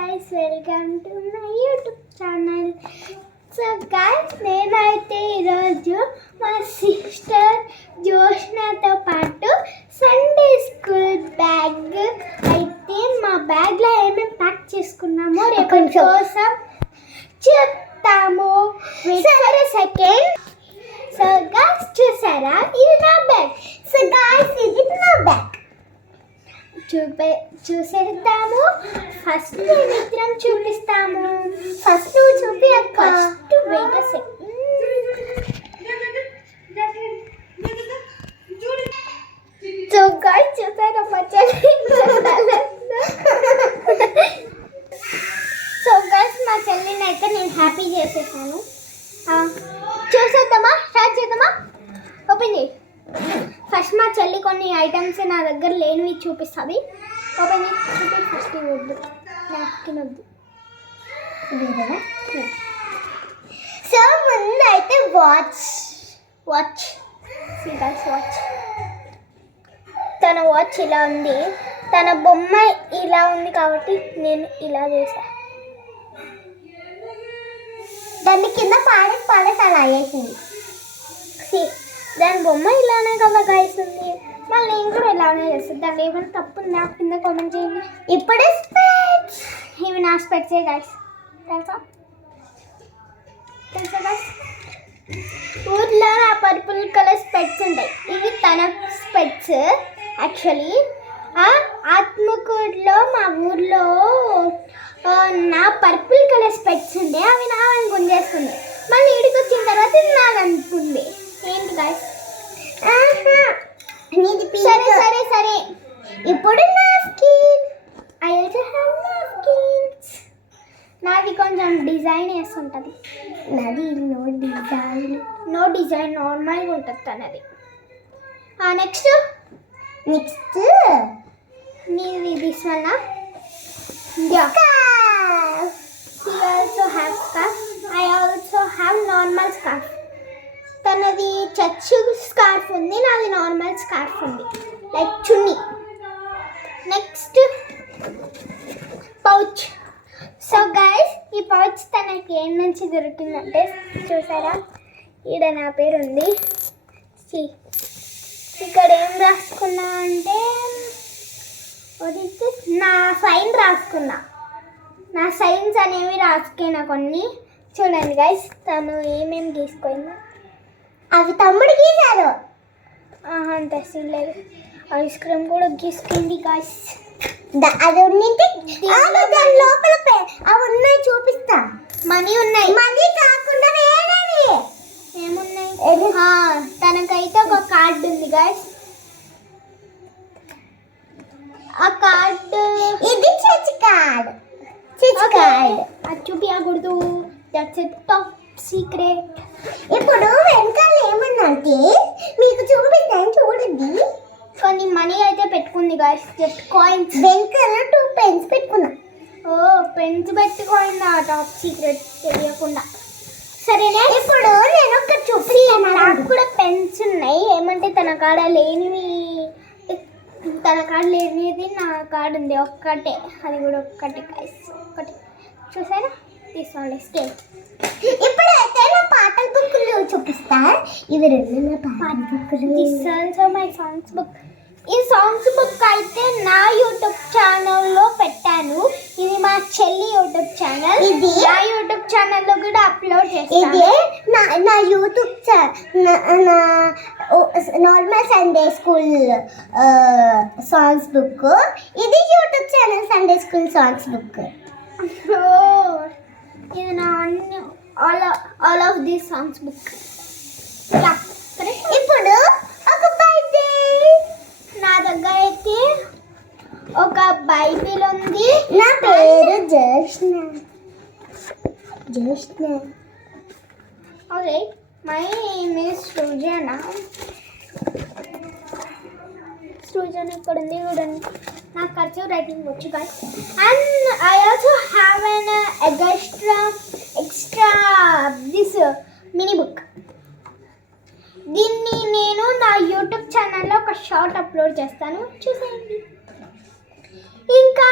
guys, welcome to my YouTube channel. So guys, నేనైతే ఈరోజు మా సిస్టర్ జోష్నాతో పాటు సండే స్కూల్ బ్యాగ్ అయితే మా బ్యాగ్లో ఏమేమి ప్యాక్ చేసుకున్నామో రేపటి కోసం చెప్తాము. సరే సెకండ్. సో guys, చూసారా ఇది నా బ్యాగ్. సో guys, ఇది నా బ్యాగ్. చూసేద్దాము. ఫస్ట్ మేమిద్దరం చూపిస్తాము. ఫస్ట్ నువ్వు చూపి first wait a second. So guys చూసారా మా చెల్లి. సో గాయ్స్ మా చెల్లిని అయితే నేను హ్యాపీ చేసేసాను. చూసేద్దామా? స్టార్ట్ చేద్దామా? ఓపెన్ చేయి. ఫస్ట్ మా చెల్లి కొన్ని ఐటమ్స్ నా దగ్గర లేనివి చూపిస్తుంది. ఓపెన్ చూపి. ఫస్ట్ వద్దు, నాప్కిన్ వద్దు. సో ముందు అయితే వాచ్. తన వాచ్ ఇలా ఉంది, తన బొమ్మ ఇలా ఉంది కాబట్టి నేను ఇలా చేసా. దాన్ని కింద పాడేసి అలా వేసింది. దాని బొమ్మ ఇలానే కదా గైస్ ఉంది, మళ్ళీ నేను కూడా ఇలానే చేస్తాను. దాంట్లో ఏమైనా తప్పు ఉందా కింద కామెంట్ చేయండి. ఇప్పుడే స్పెట్స్, ఇవి నా స్పెట్సే గైస్. తెలుసా గైస్, ఊర్లో నా పర్పుల్ కలర్ స్పెట్స్ ఉంటాయి. ఇవి తన స్పెట్స్. యాక్చువల్లీ ఆత్మకూరులో మా ఊర్లో నా పర్పుల్ కలర్ స్పెట్స్ ఉండే, అవి నా గుంజేస్తుంది. మళ్ళీ ఇడికి వచ్చిన తర్వాత ఇది నాదనుకుంది. ఏంటి గాయస్? సరే ఇప్పుడు నాది కొంచెం డిజైన్ వేస్తుంటుంది. నాది నో డిజైన్ నార్మల్గా ఉంటుంది తనది. నెక్స్ట్ నీది this one. She also have scarf. I also have normal scarf. తనది చర్చ్ స్కార్ఫ్ ఉంది, నాది నార్మల్ స్కార్ఫ్ ఉంది, like chunni. Next pouch. So guys, ఈ పౌచ్ తనకి ఏం నుంచి దొరికిందంటే చూసారా, ఈడ నా పేరు ఉంది. ఇక్కడ ఏం రాసుకున్నా అంటే నా సైన్ రాసుకున్నా. నా సైన్స్ అనేవి రాసుకున్నా కొన్ని. చూడండి గైస్, తను ఏమేమి గీసుకుందా. అవి తమ్ముడు గీశారు. అంత సీన్ లేదు. ఐస్ క్రీమ్ కూడా గీసుకుంది గాయస్. అది లోపల అవి ఉన్నాయి, చూపిస్తా. మనీ ఉన్నాయి. మనీ కాకుండా వేరేవి ఏమున్నాయి? తనకైతే ఒక కార్డు ఉంది గాయస్. ఆ కార్డు ఇది చర్చ్ కార్డ్. అది చూపించకూడదు. That's it, top secret. ఇప్పుడు వెనకాల ఏమన్నంటే మీకు చూపిస్తాను చూడండి. కొన్ని మనీ అయితే పెట్టుకుంది గాయస్, జస్ట్ కాయిన్స్. వెనకాల 2 పెన్స్ పెట్టుకున్నా. పెన్స్ పెట్టుకోండి, టాప్ సీక్రెట్ తెలియకుండా. సరేనా? ఇప్పుడు నేను ఒకటి చూపిస్తాను. నాకు కూడా పెన్స్ ఉన్నాయి. ఏమంటే తన కాడ లేనిది నా కార్డు ఉంది ఒక్కటే. అది కూడా ఒక్కటే గాయస్, ఒక్కటే. చూసారా? తీసుకోండి స్కేల్. ఇప్పుడైతే నా పాటల బుక్లు చూపిస్తా. ఇవి రెండు నా పాటల బుక్లు. This also my songs book. ఈ సాంగ్స్ బుక్ అయితే నా యూట్యూబ్ ఛానల్లో పెట్టాను. ఇది మా చెల్లి యూట్యూబ్ ఛానల్. ఇది నా యూట్యూబ్ ఛానల్లో కూడా అప్లోడ్ చేస్తాను. ఇది నా YouTube normal Sunday school songs book. ఇది YouTube channel Sunday school songs book. ఇది నా all of this songs book. ఇప్పుడు ఒక బైబిల్. నా దగ్గర అయితే ఒక బైబిల్ ఉంది. నా పేరు Joshna. Okay, my name is Srujana. ఇక్కడ ఉంది చూడండి. నాకు ఖర్చు రైటింగ్ వచ్చు guys. And I also have an extra this mini book. దీన్ని నేను నా యూట్యూబ్ ఛానల్లో ఒక షార్ట్ అప్లోడ్ చేస్తాను, చూసేయండి. ఇంకా